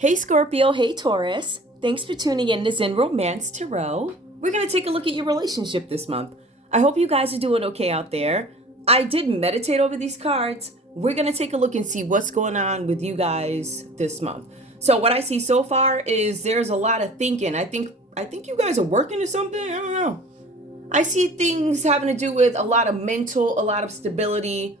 Hey Scorpio, hey Taurus. Thanks for tuning in to Zen Romance Tarot. We're going to take a look at your relationship this month. I hope you guys are doing okay out there. I did meditate over these cards. We're going to take a look and see what's going on with you guys this month. So what I see so far is there's a lot of thinking. I think you guys are working or something. I don't know. I see things having to do with a lot of mental, a lot of stability.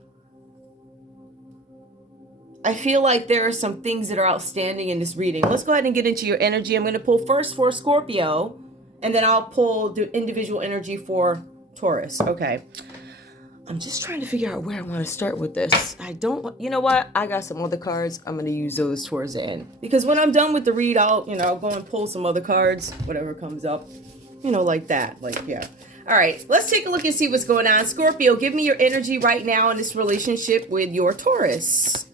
I feel like there are some things that are outstanding in this reading. Let's go ahead and get into your energy. I'm going to pull first for Scorpio, and then I'll pull the individual energy for Taurus. Okay. I'm just trying to figure out where I want to start with this. You know what? I got some other cards. I'm going to use those towards the end. Because when I'm done with the read, I'll go and pull some other cards, whatever comes up. Like that. Yeah. All right. Let's take a look and see what's going on. Scorpio, give me your energy right now in this relationship with your Taurus.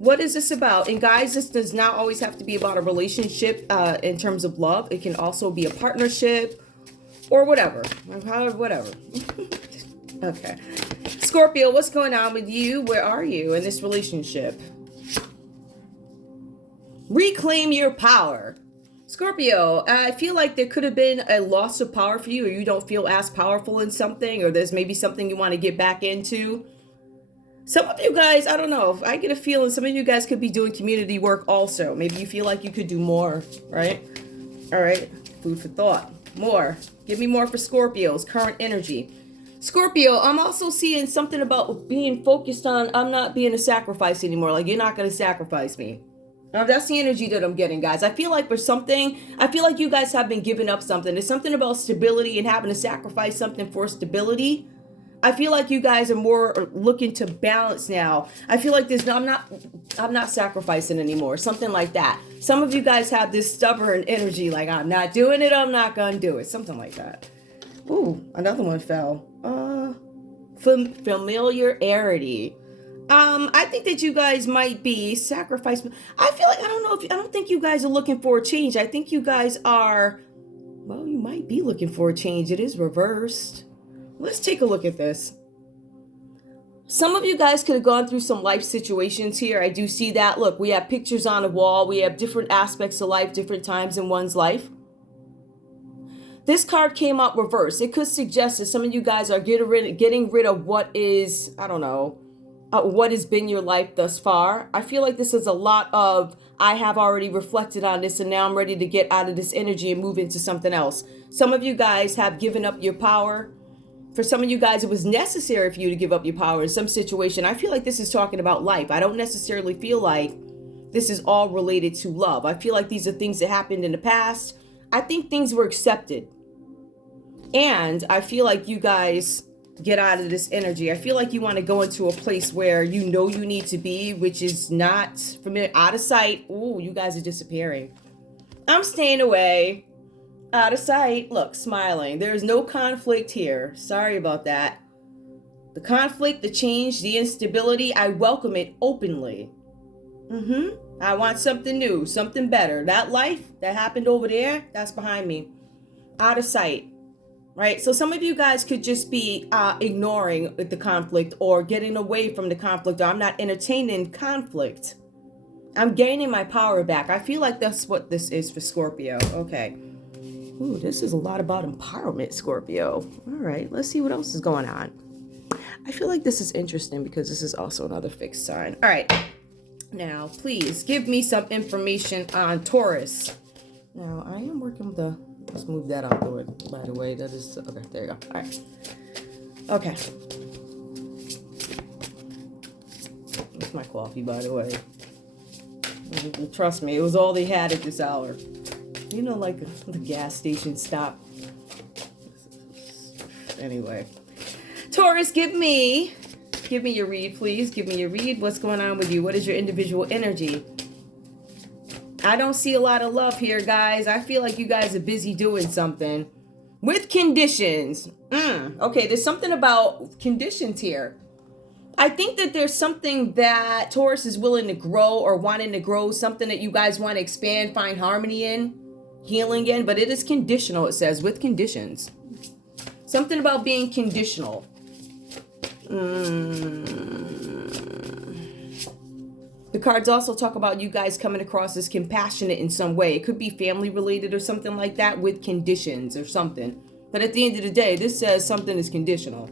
What is this about? And guys, this does not always have to be about a relationship in terms of love. It can also be a partnership or whatever. Whatever. Okay. Scorpio, what's going on with you? Where are you in this relationship? Reclaim your power. Scorpio, I feel like there could have been a loss of power for you, or you don't feel as powerful in something, or there's maybe something you want to get back into. Some of you guys, I don't know, I get a feeling some of you guys could be doing community work also. Maybe you feel like you could do more, right? All right, food for thought. More. Give me more for Scorpio's current energy. Scorpio, I'm also seeing something about being focused on, I'm not being a sacrifice anymore. Like, you're not going to sacrifice me. That's the energy that I'm getting, guys. I feel like you guys have been giving up something. There's something about stability and having to sacrifice something for stability. I feel like you guys are more looking to balance now. I feel like I'm not sacrificing anymore. Something like that. Some of you guys have this stubborn energy, like, I'm not doing it, I'm not gonna do it. Something like that. Ooh, another one fell. Familiarity. I think that you guys might be sacrificing. I feel like, I don't think you guys are looking for a change. I think you guys are, well, you might be looking for a change. It is reversed. Let's take a look at this. Some of you guys could have gone through some life situations here. I do see that. Look, we have pictures on the wall. We have different aspects of life, different times in one's life. This card came out reversed. It could suggest that some of you guys are getting rid of what is, I don't know, what has been your life thus far. I feel like this is a lot of, I have already reflected on this and now I'm ready to get out of this energy and move into something else. Some of you guys have given up your power. For some of you guys, it was necessary for you to give up your power in some situation. I feel like this is talking about life. I don't necessarily feel like this is all related to love. I feel like these are things that happened in the past. I think things were accepted. And I feel like you guys get out of this energy. I feel like you want to go into a place where you know you need to be, which is not familiar, out of sight. Ooh, you guys are disappearing. I'm staying away. Out of sight. Look, smiling. There is no conflict here. Sorry about that. The conflict, the change, the instability, I welcome it openly. I want something new, something better. That life that happened over there, that's behind me. Out of sight. Right? So some of you guys could just be ignoring the conflict or getting away from the conflict, or I'm not entertaining conflict. I'm gaining my power back. I feel like that's what this is for Scorpio. Okay. Ooh, this is a lot about empowerment, Scorpio. All right, let's see what else is going on. I feel like this is interesting because this is also another fixed sign. All right, now please give me some information on Taurus. Now I am working with the, let's move that out the way, by the way. That is, okay, there you go. All right. Okay. That's my coffee, by the way. Trust me, it was all they had at this hour. Like the gas station stop. Anyway. Taurus, give me your read, please. Give me your read. What's going on with you? What is your individual energy? I don't see a lot of love here, guys. I feel like you guys are busy doing something. With conditions. Okay, there's something about conditions here. I think that there's something that Taurus is willing to grow or wanting to grow. Something that you guys want to expand, find harmony in. Healing in, but it is conditional, it says, with conditions. Something about being conditional. The cards also talk about you guys coming across as compassionate in some way. It could be family related or something like that with conditions or something. But at the end of the day, this says something is conditional.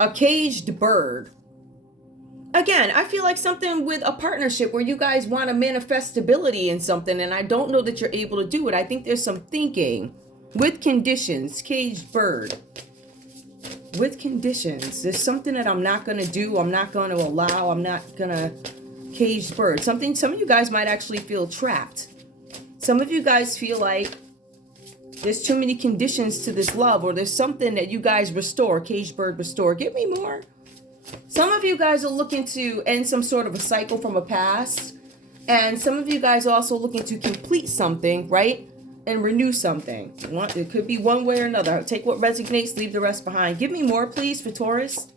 A caged bird. Again, I feel like something with a partnership where you guys want to manifest stability in something, and I don't know that you're able to do it. I think there's some thinking with conditions. Caged bird. With conditions. There's something that I'm not going to do. I'm not going to allow. I'm not going to... Caged bird. Some of you guys might actually feel trapped. Some of you guys feel like there's too many conditions to this love, or there's something that you guys restore. Caged bird, restore. Give me more. Some of you guys are looking to end some sort of a cycle from a past. And some of you guys are also looking to complete something, right? And renew something. It could be one way or another. Take what resonates, leave the rest behind. Give me more, please, for Taurus.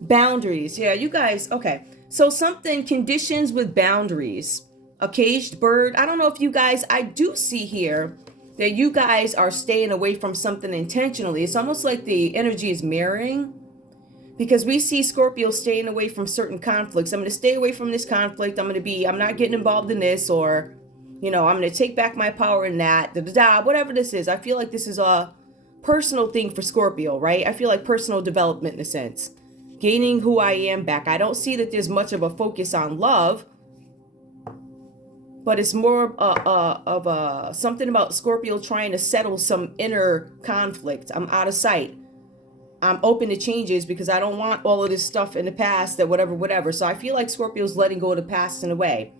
Boundaries. Yeah, you guys. Okay. So something, conditions with boundaries. A caged bird. I don't know if you guys, I do see here that you guys are staying away from something intentionally. It's almost like the energy is mirroring. Because we see Scorpio staying away from certain conflicts. I'm going to stay away from this conflict. I'm not getting involved in this, or, I'm going to take back my power in that, whatever this is. I feel like this is a personal thing for Scorpio, right? I feel like personal development in a sense. Gaining who I am back. I don't see that there's much of a focus on love, but it's more of something about Scorpio trying to settle some inner conflict. I'm out of sight. I'm open to changes because I don't want all of this stuff in the past that whatever. So I feel like Scorpio's letting go of the past in a way.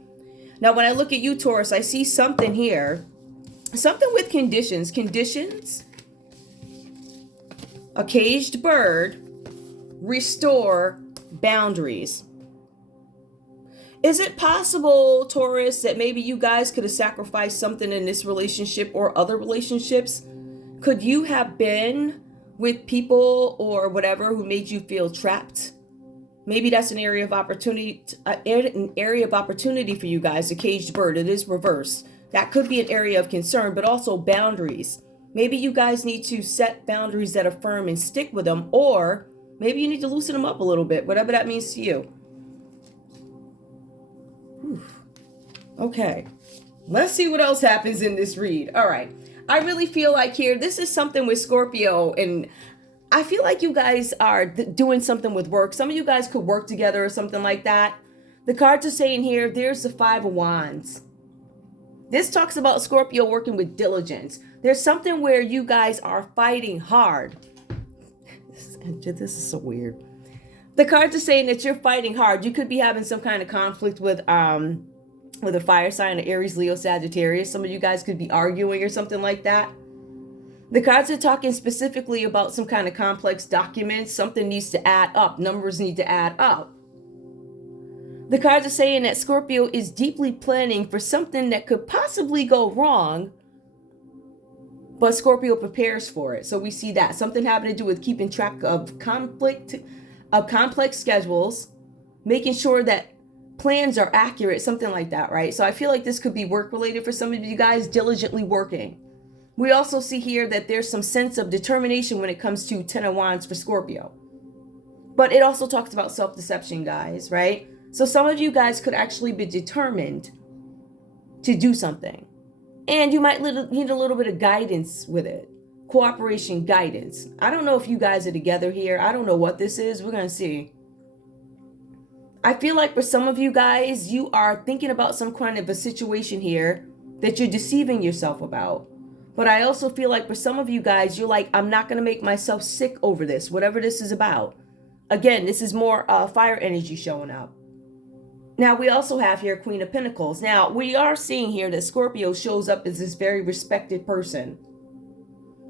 Now, when I look at you, Taurus, I see something here. Something with conditions. Conditions. A caged bird. Restore boundaries. Is it possible, Taurus, that maybe you guys could have sacrificed something in this relationship or other relationships? Could you have been with people or whatever who made you feel trapped? Maybe that's an area of opportunity, for you guys. A caged bird, it is reversed. That could be an area of concern, but also boundaries. Maybe you guys need to set boundaries that are firm and stick with them, or maybe you need to loosen them up a little bit, whatever that means to you. Whew. Okay, let's see what else happens in this read. All right. I really feel like here, this is something with Scorpio, and I feel like you guys are doing something with work. Some of you guys could work together or something like that. The cards are saying here, there's the Five of Wands. This talks about Scorpio working with diligence. There's something where you guys are fighting hard. This is so weird. The cards are saying that you're fighting hard. You could be having some kind of conflict with a fire sign, an Aries, Leo, Sagittarius. Some of you guys could be arguing or something like that. The cards are talking specifically about some kind of complex documents. Something needs to add up. Numbers need to add up. The cards are saying that Scorpio is deeply planning for something that could possibly go wrong, but Scorpio prepares for it. So we see that. Something having to do with keeping track of complex schedules, making sure that plans are accurate, something like that, right? So I feel like this could be work related for some of you guys, diligently working. We also see here that there's some sense of determination when it comes to Ten of Wands for Scorpio. But it also talks about self-deception, guys, right? So some of you guys could actually be determined to do something. And you might need a little bit of guidance with it. Cooperation, guidance. I don't know if you guys are together here. I don't know what this is. We're going to see. I feel like for some of you guys, you are thinking about some kind of a situation here that you're deceiving yourself about. But I also feel like for some of you guys, you're like, I'm not going to make myself sick over this, whatever this is about. Again, this is more fire energy showing up. Now, we also have here Queen of Pentacles. Now, we are seeing here that Scorpio shows up as this very respected person.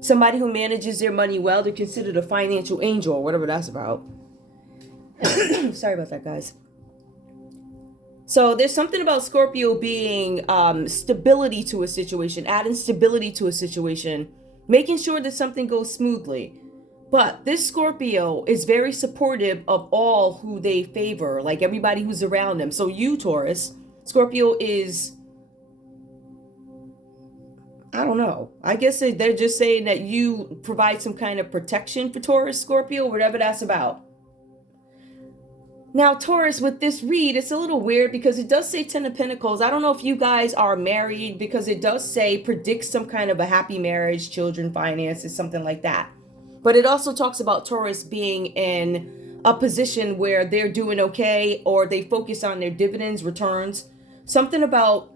Somebody who manages their money well. They're considered a financial angel or whatever that's about. Sorry about that, guys. So there's something about Scorpio being stability to a situation, adding stability to a situation, making sure that something goes smoothly. But this Scorpio is very supportive of all who they favor, like everybody who's around them. So you, Taurus, Scorpio is, I don't know. I guess they're just saying that you provide some kind of protection for Taurus, Scorpio, whatever that's about. Now, Taurus, with this read, it's a little weird because it does say Ten of Pentacles. I don't know if you guys are married because it does say predict some kind of a happy marriage, children, finances, something like that. But it also talks about Taurus being in a position where they're doing okay, or they focus on their dividends, returns, something about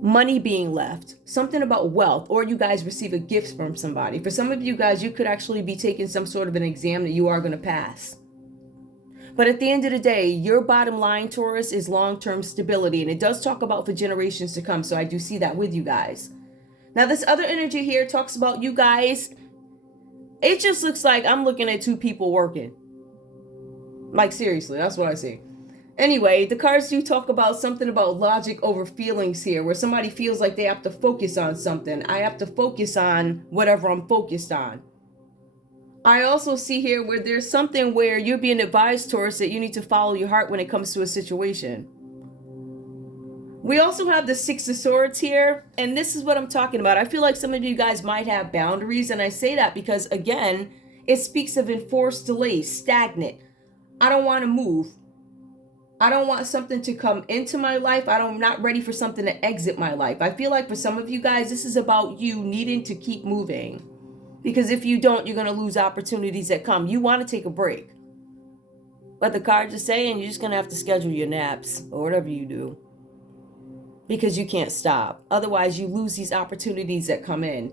money being left, something about wealth, or you guys receive a gift from somebody. For some of you guys, you could actually be taking some sort of an exam that you are going to pass. But at the end of the day, your bottom line, Taurus, is long-term stability. And it does talk about for generations to come. So I do see that with you guys. Now, this other energy here talks about you guys. It just looks like I'm looking at two people working. Like, seriously, that's what I see. Anyway, the cards do talk about something about logic over feelings here, where somebody feels like they have to focus on something. I have to focus on whatever I'm focused on. I also see here where there's something where you're being advised, Taurus, that you need to follow your heart when it comes to a situation. We also have the Six of Swords here, and this is what I'm talking about. I feel like some of you guys might have boundaries, and I say that because, again, it speaks of enforced delays, stagnant. I don't want to move. I don't want something to come into my life. I'm not ready for something to exit my life. I feel like for some of you guys, this is about you needing to keep moving. Because if you don't, you're going to lose opportunities that come. You want to take a break. But the cards are saying you're just going to have to schedule your naps or whatever you do. Because you can't stop. Otherwise, you lose these opportunities that come in.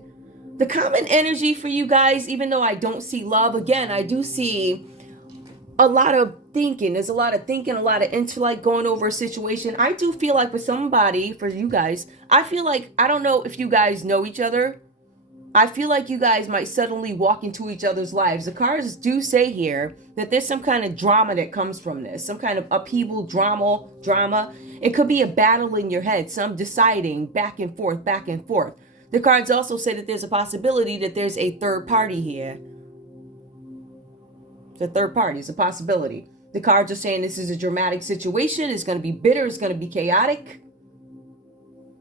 The common energy for you guys, even though I don't see love, again, I do see a lot of thinking. There's a lot of thinking, a lot of intellect going over a situation. I do feel like for somebody, for you guys, I feel like, I don't know if you guys know each other. I feel like you guys might suddenly walk into each other's lives. The cards do say here that there's some kind of drama that comes from this. Some kind of upheaval, drama. It could be a battle in your head. Some deciding back and forth, back and forth. The cards also say that there's a possibility that there's a third party here. The third party is a possibility. The cards are saying this is a dramatic situation. It's going to be bitter. It's going to be chaotic.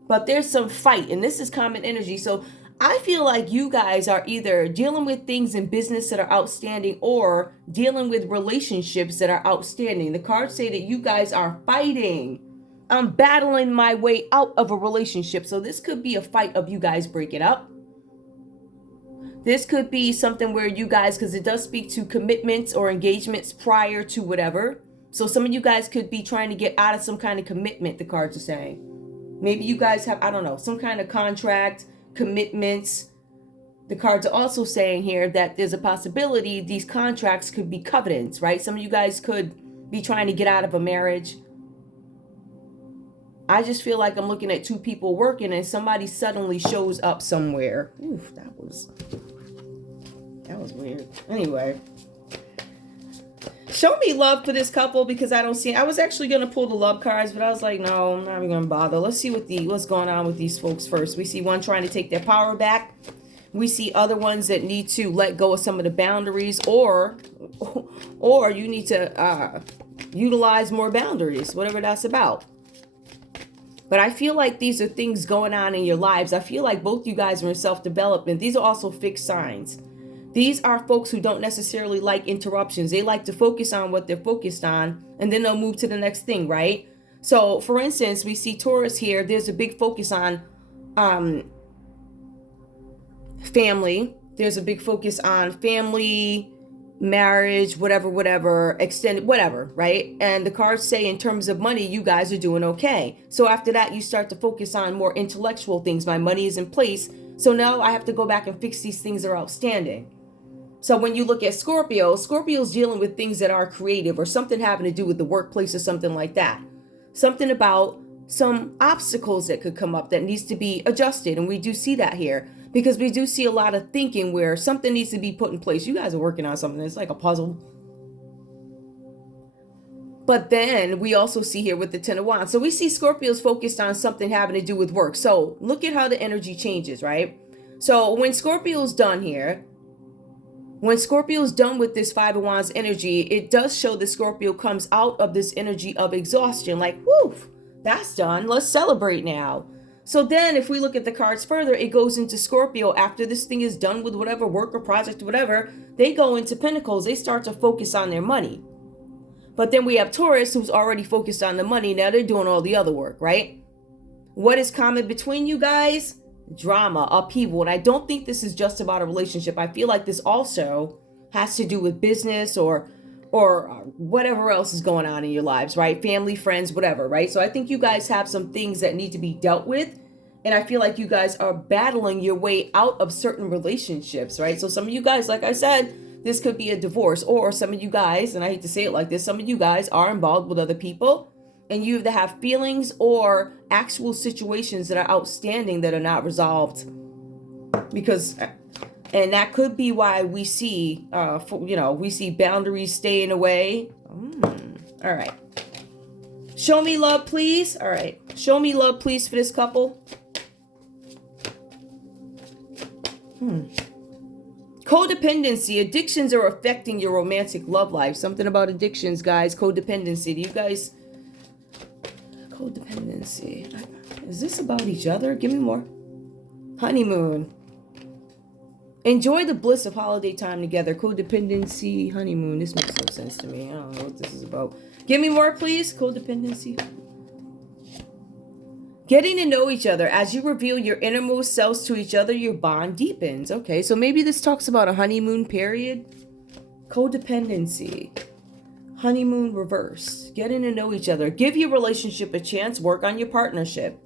But there's some fight, and this is common energy. So I feel like you guys are either dealing with things in business that are outstanding or dealing with relationships that are outstanding. The cards say that you guys are fighting. I'm battling my way out of a relationship. So this could be a fight of you guys breaking up. This could be something where you guys, because it does speak to commitments or engagements prior to whatever. So some of you guys could be trying to get out of some kind of commitment, the cards are saying. Maybe you guys have, I don't know, some kind of contract, commitments. The cards are also saying here that there's a possibility these contracts could be covenants, right? Some of you guys could be trying to get out of a marriage. I just feel like I'm looking at two people working and somebody suddenly shows up somewhere. Oof, that was weird. Anyway, show me love for this couple because I don't see. I was actually going to pull the love cards, but I was like, no, I'm not even going to bother. Let's see what's going on with these folks first. We see one trying to take their power back. We see other ones that need to let go of some of the boundaries, or you need to utilize more boundaries, whatever that's about. But I feel like these are things going on in your lives. I feel like both you guys are in self-development. These are also fixed signs. These are folks who don't necessarily like interruptions. They like to focus on what they're focused on, and then they'll move to the next thing, right? So, for instance, we see Taurus here. There's a big focus on family. There's a big focus on family, marriage, whatever, extended, whatever, right? And the cards say in terms of money, you guys are doing okay. So after that, you start to focus on more intellectual things. My money is in place. So now I have to go back and fix these things that are outstanding. So when you look at Scorpio's dealing with things that are creative or something having to do with the workplace or something like that. Something about some obstacles that could come up that needs to be adjusted. And we do see that here because we do see a lot of thinking where something needs to be put in place. You guys are working on something. It's like a puzzle. But then we also see here with the Ten of Wands. So we see Scorpio's focused on something having to do with work. So look at how the energy changes, right? So when Scorpio's done here, when Scorpio's done with this Five of Wands energy, it does show that Scorpio comes out of this energy of exhaustion. Like, woof, that's done. Let's celebrate now. So then if we look at the cards further, it goes into Scorpio. After this thing is done with whatever work or project or whatever, they go into Pentacles. They start to focus on their money. But then we have Taurus, who's already focused on the money. Now they're doing all the other work, right? What is common between you guys? Drama, upheaval. And I don't think this is just about a relationship. I feel like this also has to do with business or whatever else is going on in your lives, right? Family, friends, whatever, right? So I think you guys have some things that need to be dealt with. And I feel like you guys are battling your way out of certain relationships, right? So some of you guys, like I said, this could be a divorce, or some of you guys, and I hate to say it like this, some of you guys are involved with other people, and you either have feelings or actual situations that are outstanding that are not resolved. Because, and that could be why we see, we see boundaries staying away. All right. Show me love, please. All right. Show me love, please, for this couple. Codependency. Addictions are affecting your romantic love life. Something about addictions, guys. Codependency. Do you guys... Codependency. Is this about each other? Give me more. Honeymoon. Enjoy the bliss of holiday time together. Codependency, honeymoon. This makes no sense to me. I don't know what this is about. Give me more, please. Codependency. Getting to know each other. As you reveal your innermost selves to each other, your bond deepens. Okay, so maybe this talks about a honeymoon period. Codependency. Honeymoon reverse. Getting to know each other. Give your relationship a chance. Work on your partnership.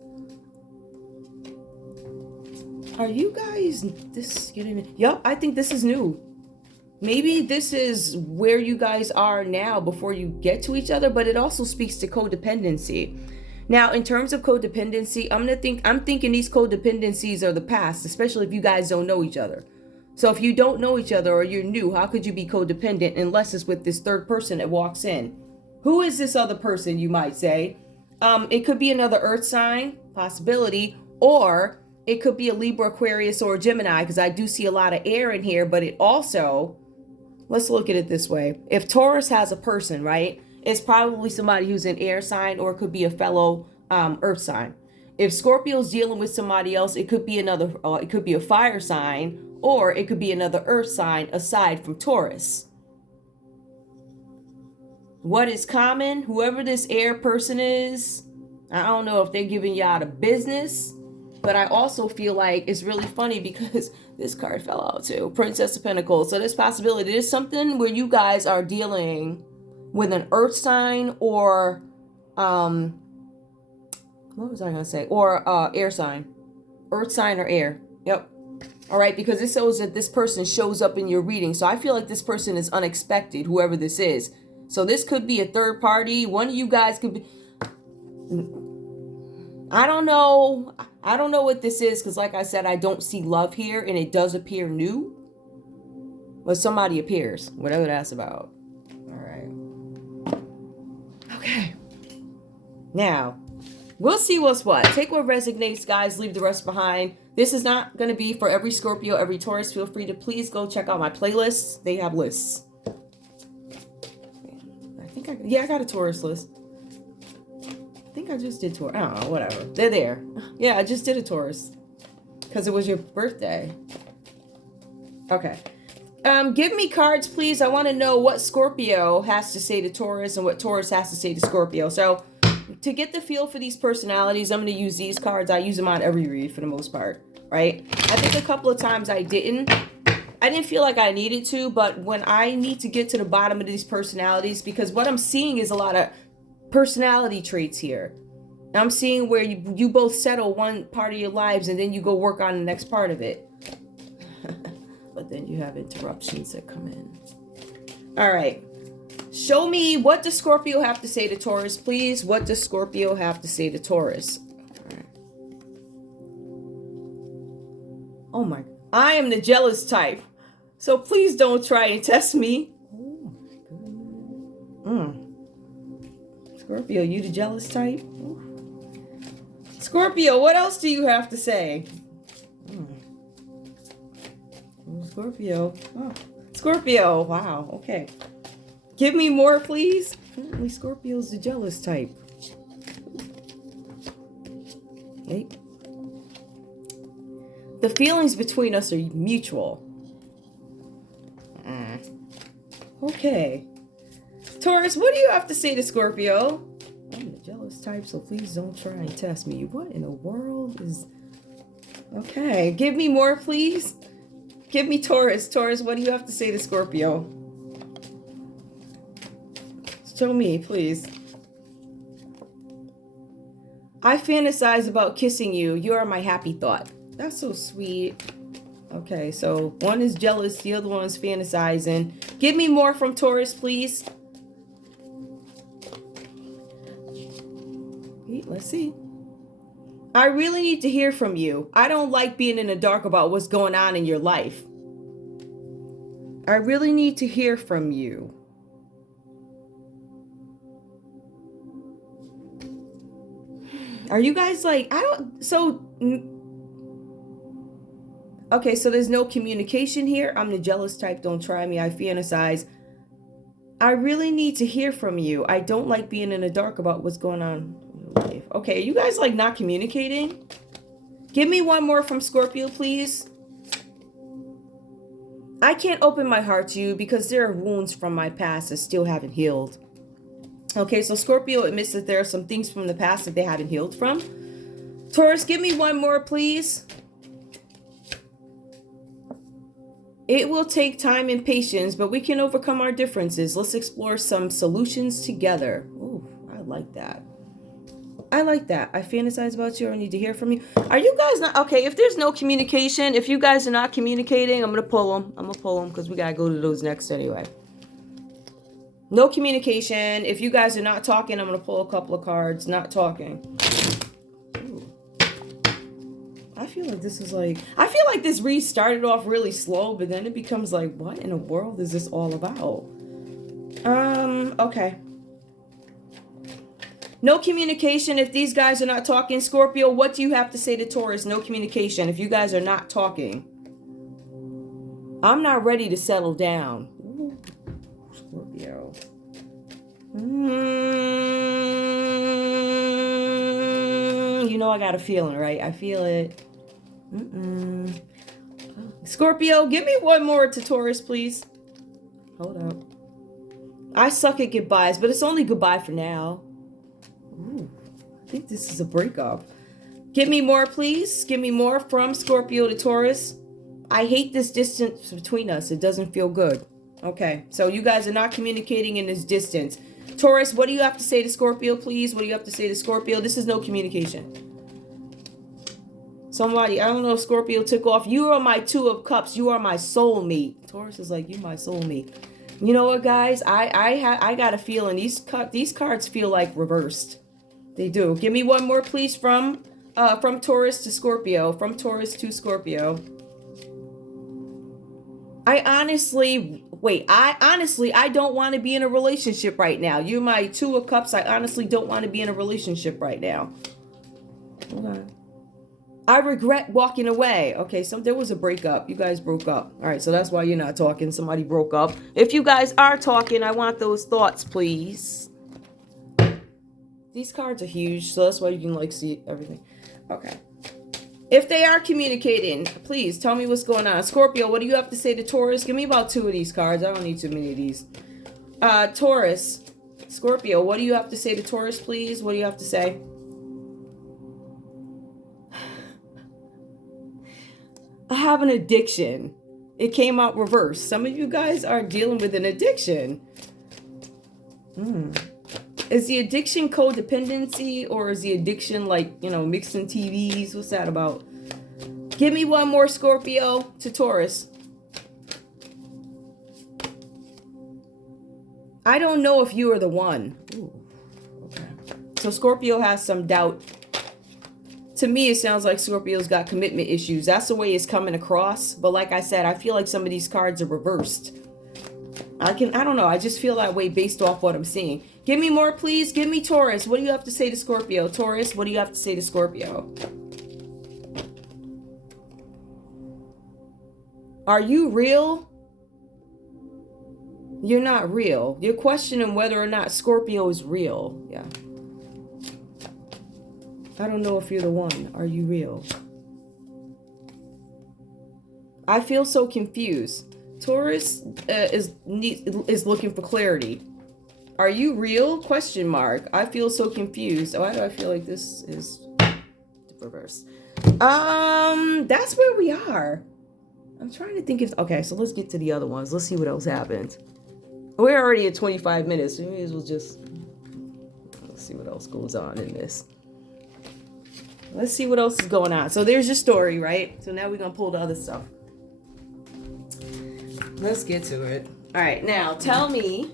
Are you guys this getting... Yep, I think this is new. Maybe this is where you guys are now before you get to each other, but it also speaks to codependency. Now, in terms of codependency, I'm thinking these codependencies are the past, especially if you guys don't know each other. So if you don't know each other or you're new, how could you be codependent unless it's with this third person that walks in? Who is this other person, you might say? It could be another earth sign, possibility, or it could be a Libra, Aquarius, or a Gemini, because I do see a lot of air in here, but it also, let's look at it this way. If Taurus has a person, right, it's probably somebody who's an air sign, or it could be a fellow earth sign. If Scorpio's dealing with somebody else, it could be it could be a fire sign, or it could be another earth sign aside from Taurus. What is common? Whoever this air person is, I don't know if they're giving you out of business, but I also feel like it's really funny because this card fell out too. Princess of Pentacles. So there's possibility. There's something where you guys are dealing with an earth sign or, what was I going to say? Or air sign. Earth sign or air. Yep. All right, because it shows that this person shows up in your reading. So I feel like this person is unexpected, whoever this is. So this could be a third party. One of you guys could be... I don't know what this is because, like I said, I don't see love here, and it does appear new. But somebody appears, whatever that's about. All right. Okay. Now, we'll see what's what. Take what resonates, guys. Leave the rest behind. This is not going to be for every Scorpio, every Taurus. Feel free to please go check out my playlists. They have lists. I got a Taurus list. I think I just did Taurus. I don't know, whatever. They're there. Yeah, I just did a Taurus. Because it was your birthday. Okay. Give me cards, please. I want to know what Scorpio has to say to Taurus and what Taurus has to say to Scorpio. So, to get the feel for these personalities, I'm going to use these cards. I use them on every read for the most part, right? I think a couple of times I didn't feel like I needed to, but when I need to get to the bottom of these personalities, because what I'm seeing is a lot of personality traits here. I'm seeing where you both settle one part of your lives and then you go work on the next part of it. But then you have interruptions that come in. All right. Show me, what does Scorpio have to say to Taurus, please? What does Scorpio have to say to Taurus? All right. Oh my, I am the jealous type. So please don't try and test me. Oh my goodness. Scorpio, you the jealous type? Ooh. Scorpio, what else do you have to say? Scorpio. Oh. Scorpio. Wow. Okay. Give me more, please. Apparently Scorpio's the jealous type. Okay. The feelings between us are mutual. Okay. Taurus, what do you have to say to Scorpio? I'm the jealous type, so please don't try and test me. What in the world is... Okay, give me more, please. Give me Taurus. Taurus, what do you have to say to Scorpio? Show me, please. I fantasize about kissing you. You are my happy thought. That's so sweet. Okay, so one is jealous, the other one is fantasizing. Give me more from Taurus, please. Let's see. I really need to hear from you. I don't like being in the dark about what's going on in your life. I really need to hear from you. Are you guys like, okay, so there's no communication here. I'm the jealous type. Don't try me. I fantasize. I really need to hear from you. I don't like being in the dark about what's going on in your life. Okay, you guys like not communicating? Give me one more from Scorpio, please. I can't open my heart to you because there are wounds from my past that still haven't healed. Okay, so Scorpio admits that there are some things from the past that they haven't healed from. Taurus, give me one more, please. It will take time and patience, but we can overcome our differences. Let's explore some solutions together. Ooh, I like that. I like that. I fantasize about you. I need to hear from you. Are you guys not... Okay, if there's no communication, if you guys are not communicating, I'm going to pull them. I'm going to pull them because we got to go to those next anyway. No communication. If you guys are not talking, I'm going to pull a couple of cards. Not talking. Ooh. I feel like this is like... I feel like this read started off really slow, but then it becomes like, what in the world is this all about? Okay. No communication. If these guys are not talking, Scorpio, what do you have to say to Taurus? No communication. If you guys are not talking. I'm not ready to settle down. Ooh, Scorpio. You know I got a feeling, right? I feel it. Scorpio, give me one more to Taurus, please. Hold up. I suck at goodbyes, but it's only goodbye for now. Ooh, I think this is a breakup. Give me more, please. Give me more from Scorpio to Taurus. I hate this distance between us. It doesn't feel good. Okay, so you guys are not communicating in this distance. Taurus, what do you have to say to Scorpio, please? What do you have to say to Scorpio? This is no communication. Somebody, I don't know if Scorpio took off. You are my Two of Cups. You are my soulmate. Taurus is like, you my soulmate. You know what, guys? I got a feeling these cards feel like reversed. They do. Give me one more, please, from Taurus to Scorpio. From Taurus to Scorpio. I honestly don't want to be in a relationship right now. You're my Two of Cups. I honestly don't want to be in a relationship right now. Hold on. I regret walking away. Okay, so there was a breakup. You guys broke up. All right, so that's why you're not talking. Somebody broke up. If you guys are talking, I want those thoughts, please. These cards are huge, so that's why you can like see everything. Okay. If they are communicating, please tell me what's going on. Scorpio, what do you have to say to Taurus? Give me about 2 of these cards. I don't need too many of these. Taurus. Scorpio, what do you have to say to Taurus, please? What do you have to say? I have an addiction. It came out reversed. Some of you guys are dealing with an addiction. Is the addiction codependency, or is the addiction like, you know, mixing TVs? What's that about? Give me one more, Scorpio, to Taurus. I don't know if you are the one. Ooh, okay. So Scorpio has some doubt. To me, it sounds like Scorpio's got commitment issues. That's the way it's coming across. But like I said, I feel like some of these cards are reversed. I don't know. I just feel that way based off what I'm seeing. Give me more, please. Give me Taurus. What do you have to say to Scorpio? Taurus, what do you have to say to Scorpio? Are you real? You're not real. You're questioning whether or not Scorpio is real. Yeah. I don't know if you're the one. Are you real? I feel so confused. Taurus is looking for clarity. Are you real? Question mark. I feel so confused. Why do I feel like this is reversed? That's where we are. I'm trying to think if... Okay, so let's get to the other ones. Let's see what else happened. We're already at 25 minutes, so we may as well just... Let's see what else goes on in this. Let's see what else is going on. So there's your story, right? So now we're going to pull the other stuff. Let's get to it. All right, now tell me...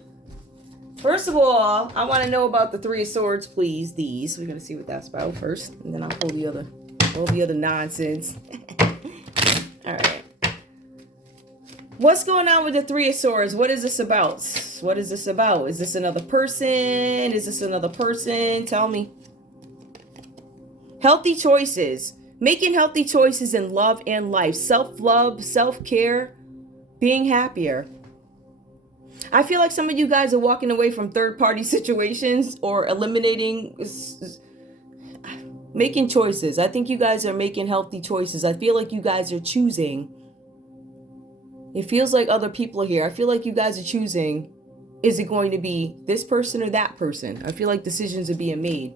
First of all, I want to know about the Three of Swords, please. These. We're going to see what that's about first. And then I'll pull the other nonsense. All right. What's going on with the Three of Swords? What is this about? What is this about? Is this another person? Is this another person? Tell me. Healthy choices. Making healthy choices in love and life. Self-love, self-care, being happier. I feel like some of you guys are walking away from third-party situations or eliminating, making choices. I think you guys are making healthy choices. I feel like you guys are choosing. It feels like other people are here. I feel like you guys are choosing. Is it going to be this person or that person? I feel like decisions are being made.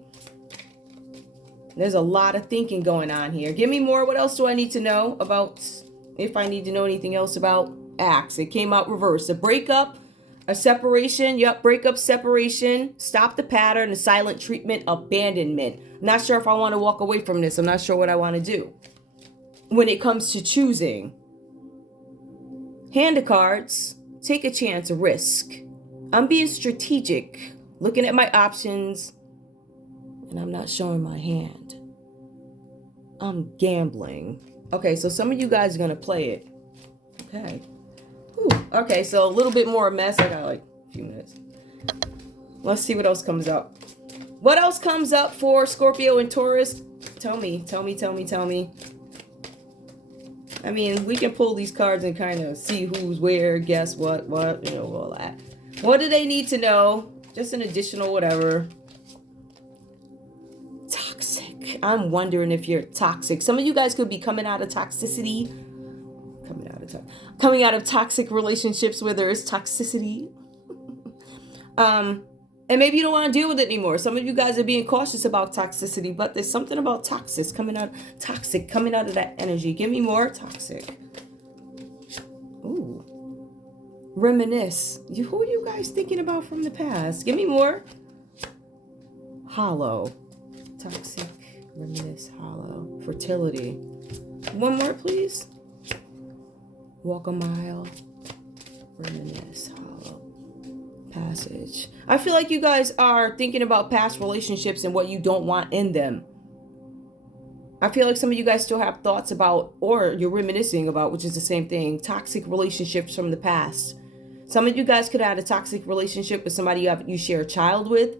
There's a lot of thinking going on here. Give me more. What else do I need to know about? If I need to know anything else about acts. It came out reversed. A breakup, a separation. Yep, breakup, separation. Stop the pattern, a silent treatment, abandonment. I'm not sure if I want to walk away from this. I'm not sure what I want to do. When it comes to choosing. Hand of cards. Take a chance, a risk. I'm being strategic. Looking at my options. And I'm not showing my hand. I'm gambling. Okay, so some of you guys are going to play it. Okay. Whew. Okay, so a little bit more mess. I got like a few minutes. Let's see what else comes up. What else comes up for Scorpio and Taurus? Tell me. I mean, we can pull these cards and kind of see who's where, guess what, you know, all that. What do they need to know? Just an additional whatever. Toxic. I'm wondering if you're toxic. Some of you guys could be coming out of toxicity. Coming out of toxic relationships where there is toxicity. And maybe you don't want to deal with it anymore. Some of you guys are being cautious about toxicity, but there's something about toxic coming out of that energy. Give me more toxic. Ooh. Reminisce. Who are you guys thinking about from the past? Give me more. Hollow. Toxic. Reminisce. Hollow. Fertility. One more, please. Walk a mile. Reminisce. Hollow. Passage. I feel like you guys are thinking about past relationships and what you don't want in them. I feel like some of you guys still have thoughts about, or you're reminiscing about, which is the same thing, toxic relationships from the past. Some of you guys could have had a toxic relationship with somebody you share a child with.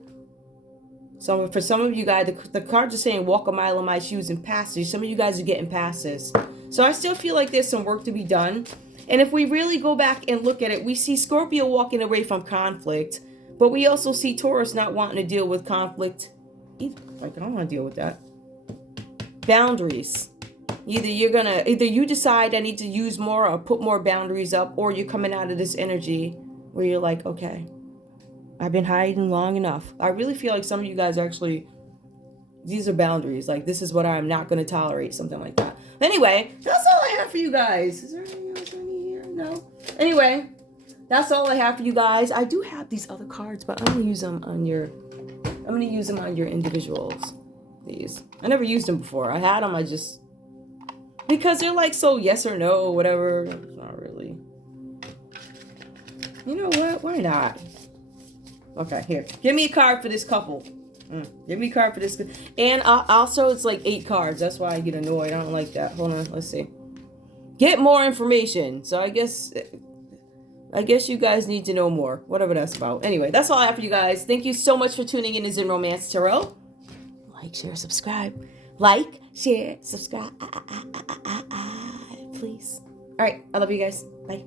So for some of you guys, the cards are saying walk a mile in my shoes and passage. Some of you guys are getting past this. So I still feel like there's some work to be done. And if we really go back and look at it, we see Scorpio walking away from conflict, but we also see Taurus not wanting to deal with conflict either. Like, I don't want to deal with that. Boundaries. Either you decide I need to use more or put more boundaries up, or you're coming out of this energy where you're like, okay, I've been hiding long enough. I really feel like some of you guys actually, these are boundaries. Like, this is what I'm not going to tolerate, something like that. Anyway, that's all I have for you guys. Is there anything else I need here? No. Anyway, that's all I have for you guys. I do have these other cards, but I'm going to use them on your individuals. These. I never used them before. I had them, because they're like so yes or no, whatever. It's not really. You know what? Why not? Okay, here. Give me a card for this couple. Give me a card for this. And also, it's like 8 cards. That's why I get annoyed. I don't like that. Hold on. Let's see. Get more information. So I guess you guys need to know more. Whatever that's about. Anyway, that's all I have for you guys. Thank you so much for tuning in to Zen Romance Tarot. Like, share, subscribe. Like, share, subscribe. Please. All right. I love you guys. Bye.